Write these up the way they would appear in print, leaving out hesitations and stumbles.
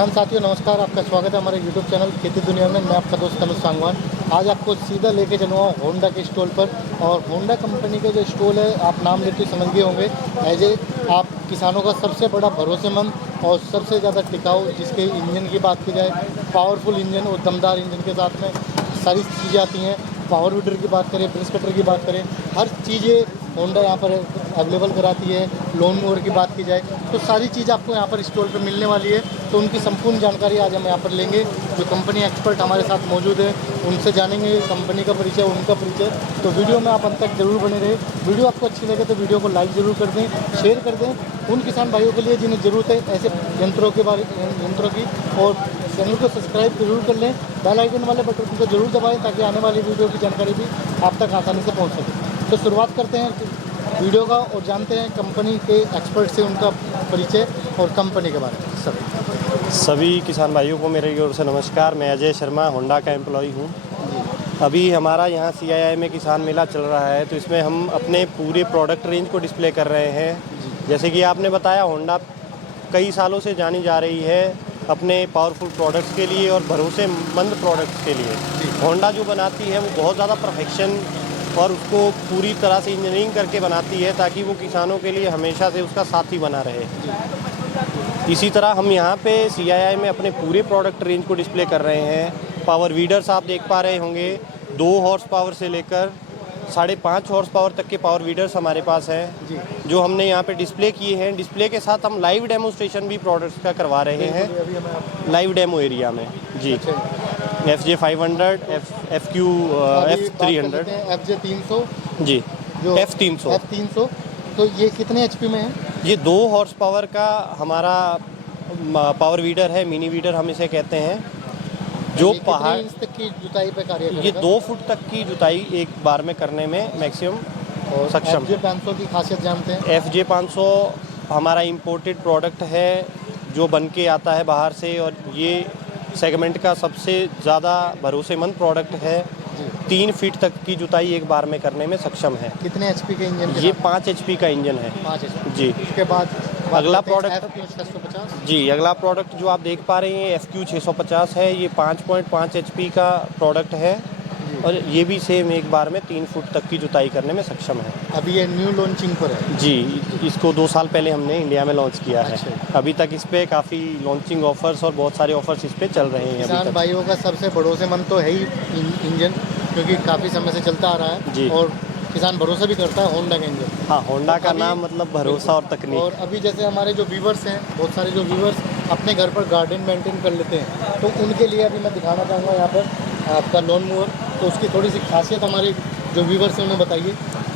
किसान साथियों नमस्कार, आपका स्वागत है हमारे यूट्यूब चैनल खेती दुनिया में। मैं आपका दोस्त तनुज सांगवान आज आपको सीधा लेके चलूँगा होंडा के स्टॉल पर। और होंडा कंपनी का जो स्टॉल है, आप नाम लेते समझ गए होंगे। एज ए आप किसानों का सबसे बड़ा भरोसेमंद और सबसे ज़्यादा टिकाऊ, जिसके इंजन की बात की जाए, पावरफुल इंजन और दमदार इंजन के साथ में सारी चीज़ें आती हैं। पावर वीडर की बात करें, ब्रश कटर की बात करें, हर चीज़ें होंडा यहाँ पर अवेलेबल कराती है। लोन मोवर की बात की जाए तो सारी चीज़ आपको यहाँ पर स्टॉल पर मिलने वाली है। तो उनकी संपूर्ण जानकारी आज हम यहाँ पर लेंगे। जो कंपनी एक्सपर्ट हमारे साथ मौजूद है, उनसे जानेंगे कंपनी का परिचय, उनका परिचय। तो वीडियो में आप अंत तक जरूर बने रहे। वीडियो आपको अच्छी लगे तो वीडियो को लाइक ज़रूर कर दें, शेयर कर दें उन किसान भाइयों के लिए जिन्हें ज़रूरत है ऐसे यंत्रों की। और चैनल को सब्सक्राइब जरूर कर लें, बेल आइकन वाले बटन को जरूर दबाएं ताकि आने वाली वीडियो की जानकारी भी आप तक आसानी से पहुँच सके। तो शुरुआत करते हैं वीडियो का और जानते हैं कंपनी के एक्सपर्ट से उनका परिचय और कंपनी के बारे में। सभी किसान भाइयों को मेरी ओर से नमस्कार। मैं अजय शर्मा, होंडा का एम्प्लॉई हूँ। अभी हमारा यहाँ CII में किसान मेला चल रहा है, तो इसमें हम अपने पूरे प्रोडक्ट रेंज को डिस्प्ले कर रहे हैं। जैसे कि आपने बताया, होंडा कई सालों से जानी जा रही है अपने पावरफुल प्रोडक्ट्स के लिए और भरोसेमंद प्रोडक्ट्स के लिए। होंडा जो बनाती है वो बहुत ज़्यादा परफेक्शन और उसको पूरी तरह से इंजीनियरिंग करके बनाती है ताकि वो किसानों के लिए हमेशा से उसका साथी बना रहे। इसी तरह हम यहाँ पे CII में अपने पूरे प्रोडक्ट रेंज को डिस्प्ले कर रहे हैं। पावर वीडर्स आप देख पा रहे होंगे, 2 हॉर्स पावर से लेकर 5.5 हॉर्स पावर तक के पावर वीडर्स हमारे पास हैं, जो हमने यहाँ पे डिस्प्ले किए हैं। डिस्प्ले के साथ हम लाइव डेमोस्ट्रेशन भी प्रोडक्ट्स का करवा रहे हैं लाइव डेमो एरिया में जी। FJ 500, FQ F300, FJ 300 जी, जो F300। तो ये कितने HP में है? ये 2 हॉर्स पावर का हमारा पावर वीडर है, मिनी वीडर हम इसे कहते हैं, जो पहाड़ इंच तक की जुताई पे कार्य करेगा। ये 2 फुट तक की जुताई एक बार में करने में मैक्सिमम सक्षम। FJ 500 की खासियत जानते हैं। FJ 500 हमारा इंपोर्टेड प्रोडक्ट है जो बन के आता है बाहर से, और ये सेगमेंट का सबसे ज़्यादा भरोसेमंद प्रोडक्ट है। 3 फीट तक की जुताई एक बार में करने में सक्षम है। कितने HP के इंजन? ये 5 HP का इंजन है। 5 HP जी। उसके बाद अगला प्रोडक्ट FQ 650। जी, अगला प्रोडक्ट जो आप देख पा रहे हैं FQ 650 है। ये 5.5 HP का प्रोडक्ट है और ये भी सेम एक बार में 3 फुट तक की जुताई करने में सक्षम है। अभी ये न्यू लॉन्चिंग पर है जी, इसको 2 साल पहले हमने इंडिया में लॉन्च किया है। अच्छा। अभी तक इस पे काफ़ी लॉन्चिंग ऑफर्स और बहुत सारे ऑफर्स इस पे चल रहे हैं। किसान भाइयों का सबसे भरोसेमंद तो है ही इंजन, क्योंकि काफ़ी समय से चलता आ रहा है जी। और किसान भरोसा भी करता है होंडा का इंजन। हाँ, होंडा का नाम मतलब भरोसा और तकनीक। और अभी जैसे हमारे जो व्यूवर्स हैं, बहुत सारे जो व्यूवर्स अपने घर पर गार्डन मेंटेन कर लेते हैं, तो उनके लिए अभी मैं दिखाना चाहूँगा यहाँ पर आपका लॉन मूवर। तो उसकी थोड़ी सी खासियत हमारे जो व्यूवर्स हैं उन्हें बताइए।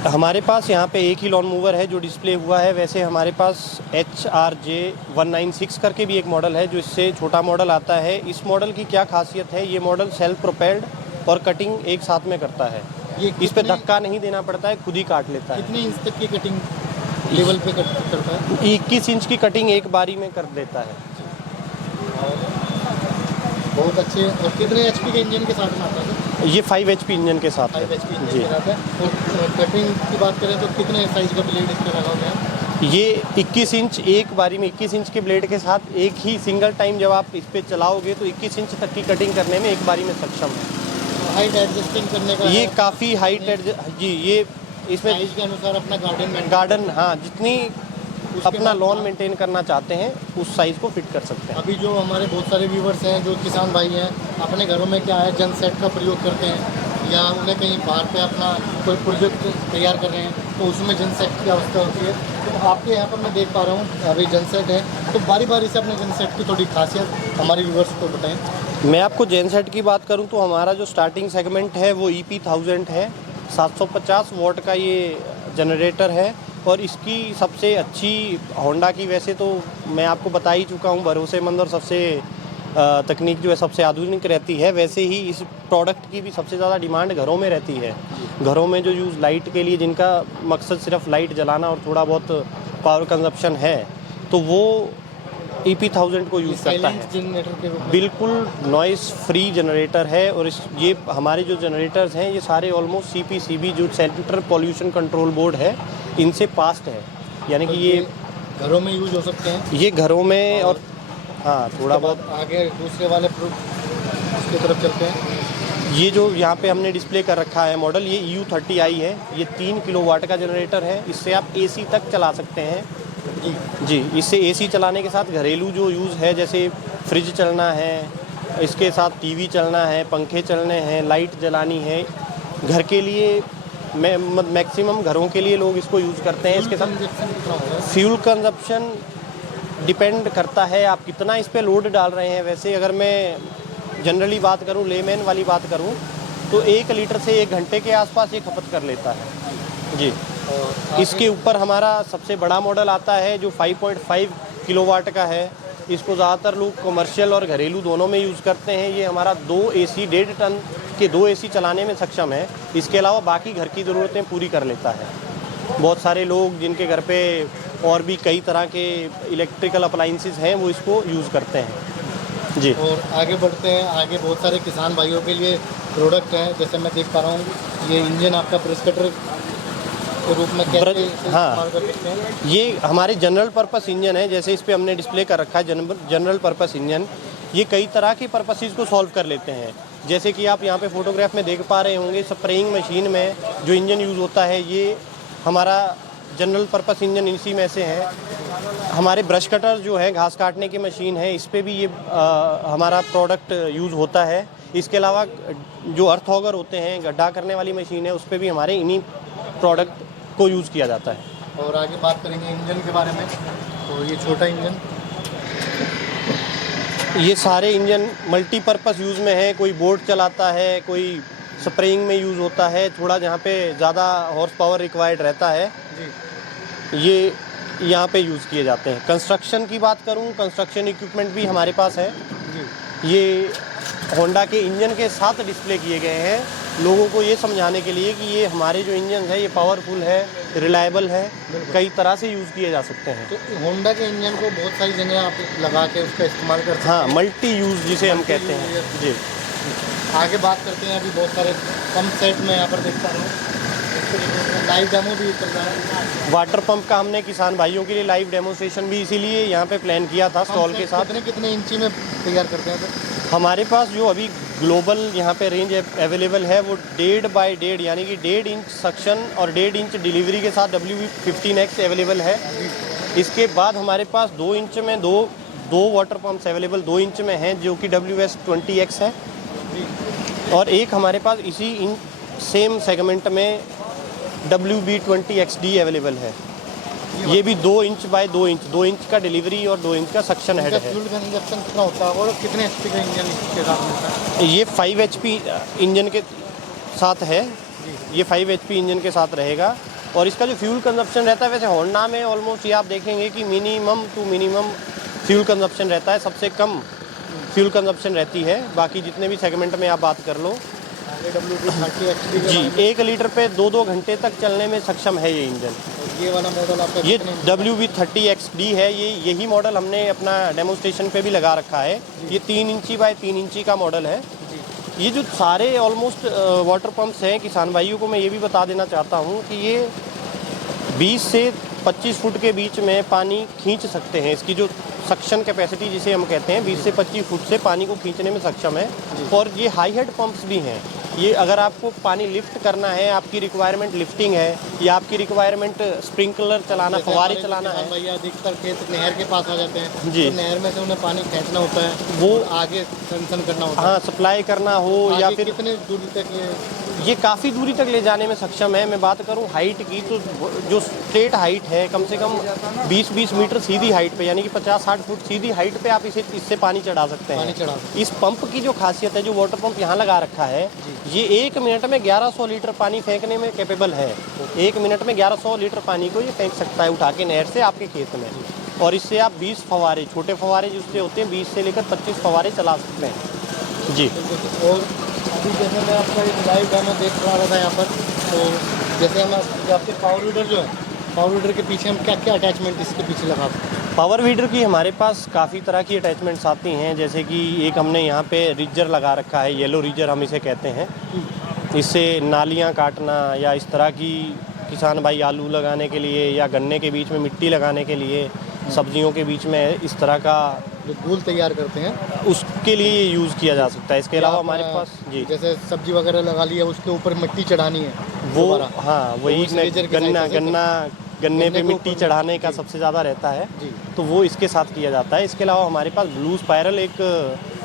हमारे पास यहाँ पे एक ही लॉन मूवर है जो डिस्प्ले हुआ है। वैसे हमारे पास HRJ 196 करके भी एक मॉडल है जो इससे छोटा मॉडल आता है। इस मॉडल की क्या खासियत है, ये मॉडल सेल्फ प्रोपेल्ड और कटिंग एक साथ में करता है। ये इस पे धक्का नहीं देना पड़ता है, खुद ही काट लेता है। कितने इंच तक की कटिंग लेवल पे करता है? 21 इंच की कटिंग एक बारी में कर देता है। बहुत अच्छे। और कितने HP के इंजन के साथ में आता है? ये 5 HP इंजन के साथ 5 HP इंजन जी। के साथ है। और कटिंग की बात करें तो कितने साइज का ब्लेड इस पर लगा हुआ है? ये 21 इंच एक बारी में 21 इंच के ब्लेड के साथ एक ही सिंगल टाइम जब आप इस पे चलाओगे तो 21 इंच तक की कटिंग करने में एक बारी में सक्षम है। हाइट एडजस्टिंग करने का ये काफ़ी हाइट जी, ये इसमें साइज के अनुसार अपना गार्डन हाँ, जितनी अपना लॉन मेंटेन करना चाहते हैं उस साइज़ को फिट कर सकते हैं। अभी जो हमारे बहुत सारे व्यूवर्स हैं, जो किसान भाई हैं, अपने घरों में क्या है जन सेट का प्रयोग करते हैं या उन्हें कहीं बाहर पे अपना कोई प्रोजेक्ट तैयार कर रहे हैं तो उसमें जन सेट की आवश्यकता होती है। तो आपके यहाँ पर मैं देख पा रहा हूँ अभी जन सेट है, तो बारी बारी से अपने जन सेट की थोड़ी खासियत हमारे व्यूवर्स को बताएँ। मैं आपको जेन सेट की बात करूं तो हमारा जो स्टार्टिंग सेगमेंट है वो EP 1000 है। 750 वॉट का ये जनरेटर है और इसकी सबसे अच्छी होंडा की, वैसे तो मैं आपको बता ही चुका हूं, भरोसेमंद और सबसे तकनीक जो है सबसे आधुनिक रहती है। वैसे ही इस प्रोडक्ट की भी सबसे ज़्यादा डिमांड घरों में रहती है। घरों में जो यूज़ लाइट के लिए, जिनका मकसद सिर्फ लाइट जलाना और थोड़ा बहुत पावर कंजप्शन है, तो वो EP 1000 को यूज़ करता है। जनरेटर के बिल्कुल नॉइस फ्री जनरेटर है। और ये हमारे जो जनरेटर्स हैं ये सारे ऑलमोस्ट CPCB जो सेंट्रल पॉल्यूशन कंट्रोल बोर्ड है इनसे पास्ट है, यानी कि ये घरों में यूज हो सकते हैं। ये घरों में और हाँ थोड़ा बहुत। आगे दूसरे वाले उसकी तरफ चलते हैं। ये जो यहाँ पे हमने डिस्प्ले कर रखा है मॉडल, ये EU30i है। ये 3 किलोवाट का जनरेटर है। इससे आप AC तक चला सकते हैं। जी, इससे AC चलाने के साथ घरेलू जो यूज़ है, जैसे फ्रिज चलना है, इसके साथ टीवी चलना है, पंखे चलने हैं, लाइट जलानी है, घर के लिए मैक्सिमम घरों के लिए लोग इसको यूज़ करते हैं। इसके साथ फ्यूल कंजप्शन डिपेंड करता है आप कितना इस पे लोड डाल रहे हैं। वैसे अगर मैं जनरली बात करूं, लेमैन वाली बात करूं, तो 1 लीटर से 1 घंटे के आसपास ये खपत कर लेता है जी। इसके ऊपर हमारा सबसे बड़ा मॉडल आता है जो 5.5 किलोवाट का है। इसको ज़्यादातर लोग कमर्शियल और घरेलू दोनों में यूज़ करते हैं। ये हमारा 2 AC 1.5 टन के 2 AC चलाने में सक्षम है। इसके अलावा बाकी घर की ज़रूरतें पूरी कर लेता है। बहुत सारे लोग जिनके घर पे और भी कई तरह के इलेक्ट्रिकल अप्लाइंसेस हैं, वो इसको यूज़ करते हैं जी। और आगे बढ़ते हैं। आगे बहुत सारे किसान भाइयों के लिए प्रोडक्ट हैं। जैसे मैं देख पा रहा हूँ, ये इंजन आपका ब्रश कटर के रूप में कैसे इस्तेमाल कर सकते हैं? ये हमारे जनरल पर्पस इंजन है। जैसे इस पे हमने डिस्प्ले कर रखा है जनरल पर्पस इंजन। ये कई तरह के पर्पसेस को सॉल्व कर लेते हैं। जैसे कि आप यहाँ पे फोटोग्राफ में देख पा रहे होंगे, स्प्रेइंग मशीन में जो इंजन यूज़ होता है, ये हमारा जनरल पर्पस इंजन इसी में से है। हमारे ब्रश कटर जो है, घास काटने की मशीन है, इस पे भी ये हमारा प्रोडक्ट यूज़ होता है। इसके अलावा जो अर्थ ऑगर होते हैं, गड्ढा करने वाली मशीन है, उस पे भी हमारे इन्हीं प्रोडक्ट को यूज़ किया जाता है। और आगे बात करेंगे इंजन के बारे में। तो ये छोटा इंजन, ये सारे इंजन मल्टीपर्पस यूज़ में है। कोई बोट चलाता है, कोई स्प्रेइंग में यूज़ होता है। थोड़ा जहाँ पे ज़्यादा हॉर्स पावर रिक्वायर्ड रहता है, ये यहाँ पे यूज़ किए जाते हैं। कंस्ट्रक्शन की बात करूँ, कंस्ट्रक्शन इक्विपमेंट भी हमारे पास है। ये होंडा के इंजन के साथ डिस्प्ले किए गए हैं, लोगों को ये समझाने के लिए कि ये हमारे जो इंजन है, ये पावरफुल है, रिलायबल है, कई तरह से यूज़ किए जा सकते हैं। तो होंडा के इंजन को बहुत सारी जगह आप लगा के उसका इस्तेमाल कर सकते हैं। हाँ, मल्टी यूज़ जिसे हम कहते हैं जी। आगे बात करते हैं। अभी बहुत सारे पंप सेट में यहाँ पर देख पा रहा हूँ, लाइव डेमो भी चल रहा है। वाटर पंप का हमने किसान भाइयों के लिए लाइव डेमोस्ट्रेशन भी इसीलिए यहाँ पे प्लान किया था स्टॉल के साथ। कितने इंची में तैयार करते हैं सर? हमारे पास जो अभी ग्लोबल यहाँ पे रेंज अवेलेबल है, वो 1.5 बाई 1.5 यानी कि 1.5 इंच सक्शन और 1.5 इंच डिलीवरी के साथ WV15X अवेलेबल है। इसके बाद हमारे पास 2 इंच में दो वाटर पंप्स अवेलेबल 2 इंच में हैं, जो कि WS20X है। और एक हमारे पास इसी सेम सेगमेंट में WB20XD अवेलेबल है। ये भी 2 इंच बाय 2 इंच, 2 इंच का डिलीवरी और 2 इंच का सक्शन हेड है। फ्यूल कंजप्शन कितना होता है और कितने HP का इंजन इसके साथ मिलता है? ये 5 HP इंजन के साथ है। ये 5 HP इंजन के साथ रहेगा। और इसका जो फ्यूल कंजप्शन रहता है, वैसे होंडा में ऑलमोस्ट ये आप देखेंगे कि minimum to minimum fuel consumption रहता है, सबसे कम फ्यूल कंजप्शन रहती है। बाकी जितने भी सेगमेंट में आप बात कर लो जी, 1 लीटर पे 2-2 घंटे तक चलने में सक्षम है ये इंजन। ये वाला मॉडल आपका ये WB30XD है। यही मॉडल हमने अपना डेमोस्ट्रेशन पे भी लगा रखा है। ये 3 इंची बाय 3 इंची का मॉडल है। ये जो सारे ऑलमोस्ट वाटर पंप्स हैं, किसान भाइयों को मैं ये भी बता देना चाहता हूँ कि ये 20 से 25 फुट के बीच में पानी खींच सकते हैं। इसकी जो सक्शन कैपेसिटी जिसे हम कहते हैं, 20 से 25 फुट से पानी को खींचने में सक्षम है। और ये हाई हेड पंप्स भी हैं। ये अगर आपको पानी लिफ्ट करना है, आपकी रिक्वायरमेंट लिफ्टिंग है, या आपकी रिक्वायरमेंट स्प्रिंकलर चलाना, फव्वारे चलाना है। भैया अधिकतर खेत नहर के पास आ जाते हैं जी, तो नहर में से उन्हें पानी खींचना होता है, वो आगे सेंसन करना होता है। हाँ, सप्लाई करना हो या फिर कितने दूरी तक ये काफ़ी दूरी तक ले जाने में सक्षम है। मैं बात करूं हाइट की, तो जो स्ट्रेट हाइट है, कम से कम 20-20 मीटर सीधी हाइट पे, यानी कि 50-60 फुट सीधी हाइट पे आप इससे पानी चढ़ा सकते हैं। इस पंप की जो खासियत है, जो वाटर पंप यहाँ लगा रखा है, ये 1 मिनट में 1100 लीटर पानी फेंकने में कैपेबल है। 1 मिनट में 1100 लीटर पानी को ये फेंक सकता है उठा के नहर से आपके खेत में। और इससे आप 20 फव्वारे, छोटे फव्वारे जिससे होते हैं 20 से लेकर 25 फव्वारे चला सकते हैं जी। और अभी जैसे मैं आपका एक लाइव डेमो देख रहा था यहाँ पर, तो जैसे हम आपके पावर वीडर जो है, पावर वीडर के पीछे हम क्या क्या अटैचमेंट इसके पीछे लगा सकते हैं? पावर वीडर की हमारे पास काफ़ी तरह की अटैचमेंट्स आती हैं। जैसे कि एक हमने यहाँ पे रिजर लगा रखा है, येलो रिजर हम इसे कहते हैं। इससे नालियाँ काटना या इस तरह की किसान भाई आलू लगाने के लिए या गन्ने के बीच में मिट्टी लगाने के लिए, सब्जियों के बीच में इस तरह का जो घूल तैयार करते हैं उसके लिए ये यूज़ किया जा सकता है। इसके अलावा हमारे पास जी जैसे सब्जी वगैरह लगा ली है उसके ऊपर मिट्टी चढ़ानी है वो दोबारा, हाँ वही उस लेजर की गन्ना सहायता से गन्ने पे के मिट्टी ऊपर चढ़ाने का जी। सबसे ज़्यादा रहता है, जी तो वो इसके साथ किया जाता है। इसके अलावा हमारे पास ब्लू स्पाइरल एक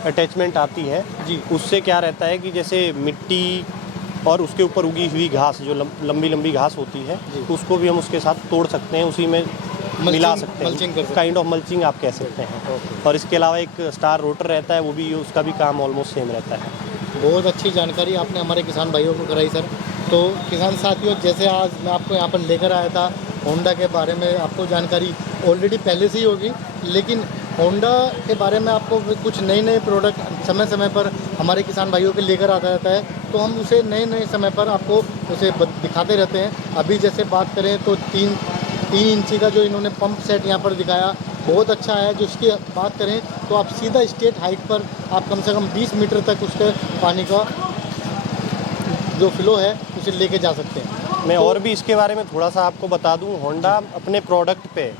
अटैचमेंट आती है जी उससे क्या रहता है कि जैसे मिट्टी और उसके ऊपर उगी हुई घास जो लंबी लंबी घास होती है जी। तो उसको भी हम उसके साथ तोड़ सकते हैं, उसी में मिला सकते मल्चिंग कर हैं, सकते काइंड ऑफ मल्चिंग आप कह सकते हैं। ओके। और इसके अलावा एक स्टार रोटर रहता है, वो भी उसका भी काम ऑलमोस्ट सेम रहता है। बहुत अच्छी जानकारी आपने हमारे किसान भाइयों को कराई सर। तो किसान साथियों, जैसे आज मैं आपको यहाँ पर लेकर आया था, होंडा के बारे में आपको जानकारी ऑलरेडी पहले से ही होगी, लेकिन होंडा के बारे में आपको कुछ नए नए प्रोडक्ट समय समय पर हमारे किसान भाइयों के लेकर आता रहता है, तो हम उसे नए नए समय पर आपको उसे दिखाते रहते हैं। अभी जैसे बात करें तो तीन इंची का जो इन्होंने पंप सेट यहाँ पर दिखाया बहुत अच्छा है। जो इसकी बात करें तो आप सीधा स्टेट हाइट पर आप कम से कम 20 मीटर तक उसके पानी का जो फ्लो है उसे लेके जा सकते हैं। मैं और भी इसके बारे में थोड़ा सा आपको बता दूं, होंडा अपने प्रोडक्ट पे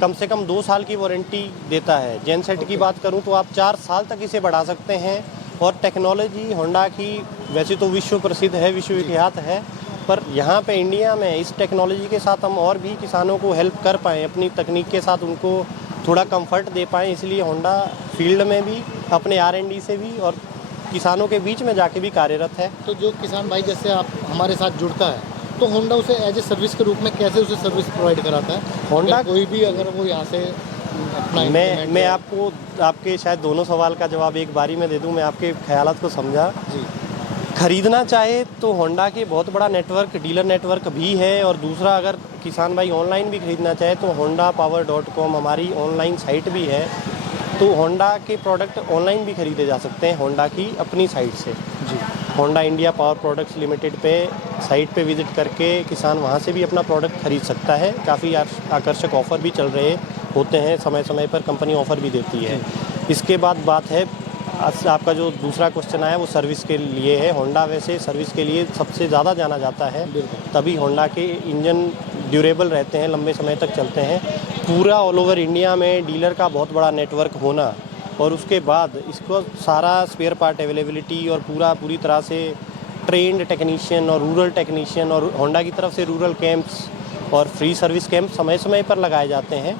कम से कम 2 साल की वारंटी देता है। जेनसेट की बात करूं तो आप 4 साल तक इसे बढ़ा सकते हैं। और टेक्नोलॉजी होंडा की वैसे तो विश्व प्रसिद्ध है, विश्व विख्यात है, पर यहाँ पे इंडिया में इस टेक्नोलॉजी के साथ हम और भी किसानों को हेल्प कर पाएँ, अपनी तकनीक के साथ उनको थोड़ा कंफर्ट दे पाएँ, इसलिए होंडा फील्ड में भी अपने R&D से भी और किसानों के बीच में जाके भी कार्यरत है। तो जो किसान भाई जैसे आप हमारे साथ जुड़ता है तो होंडा उसे एज ए सर्विस के रूप में कैसे उसे सर्विस प्रोवाइड कराता है? होंडा कोई भी अगर वो यहाँ से अपना मैं आपको आपके शायद दोनों सवाल का जवाब एक बारी में दे दूं, मैं आपके ख्यालात को समझा। जी खरीदना चाहे तो होंडा के बहुत बड़ा नेटवर्क, डीलर नेटवर्क भी है, और दूसरा अगर किसान भाई ऑनलाइन भी खरीदना चाहे तो hondapower.com हमारी ऑनलाइन साइट भी है, तो होंडा के प्रोडक्ट ऑनलाइन भी खरीदे जा सकते हैं होंडा की अपनी साइट से। जी Honda India power products limited पे साइट पे विजिट करके किसान वहाँ से भी अपना प्रोडक्ट खरीद सकता है। काफ़ी आकर्षक ऑफ़र भी चल रहे होते हैं, समय समय पर कंपनी ऑफ़र भी देती है। इसके बाद बात है आपका जो दूसरा क्वेश्चन आया वो सर्विस के लिए है। होंडा वैसे सर्विस के लिए सबसे ज़्यादा जाना जाता है, तभी होंडा के इंजन ड्यूरेबल रहते हैं, लंबे समय तक चलते हैं। पूरा ऑल ओवर इंडिया में डीलर का बहुत बड़ा नेटवर्क होना और उसके बाद इसको सारा स्पेयर पार्ट अवेलेबिलिटी और पूरी तरह से ट्रेंड टेक्नीशियन और रूरल टेक्नीशियन और होंडा की तरफ से रूरल कैंप्स और फ्री सर्विस कैंप समय समय पर लगाए जाते हैं।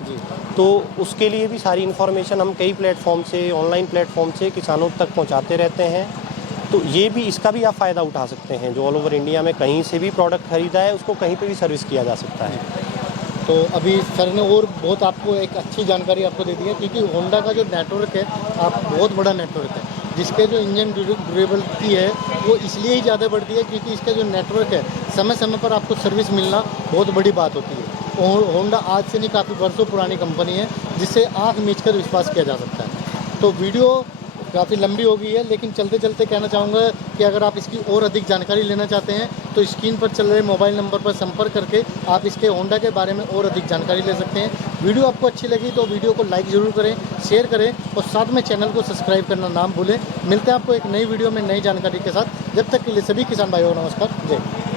तो उसके लिए भी सारी इन्फॉर्मेशन हम कई प्लेटफॉर्म से, ऑनलाइन प्लेटफॉर्म से किसानों तक पहुंचाते रहते हैं। तो ये भी, इसका भी आप फ़ायदा उठा सकते हैं। जो ऑल ओवर इंडिया में कहीं से भी प्रोडक्ट खरीदा है उसको कहीं पे भी सर्विस किया जा सकता है। तो अभी सर ने और बहुत आपको एक अच्छी जानकारी आपको दे दी है, क्योंकि होंडा का जो नेटवर्क है आप बहुत बड़ा नेटवर्क है, जिसके जो इंजन ड्यूरेबिलिटी है वो इसलिए ही ज़्यादा बढ़ती है क्योंकि इसका जो नेटवर्क है समय समय पर आपको सर्विस मिलना बहुत बड़ी बात होती है। होंडा आज से नहीं, काफ़ी वर्षों पुरानी कंपनी है जिससे आँख मीच कर विश्वास किया जा सकता है। तो वीडियो काफ़ी लंबी हो गई है, लेकिन चलते चलते कहना चाहूँगा कि अगर आप इसकी और अधिक जानकारी लेना चाहते हैं तो स्क्रीन पर चल रहे मोबाइल नंबर पर संपर्क करके आप इसके होंडा के बारे में और अधिक जानकारी ले सकते हैं। वीडियो आपको अच्छी लगी तो वीडियो को लाइक ज़रूर करें, शेयर करें और साथ में चैनल को सब्सक्राइब करना ना भूलें। मिलते हैं आपको एक नई वीडियो में नई जानकारी के साथ। जब तक के लिए सभी किसान भाइयों को नमस्कार, जय हिंद।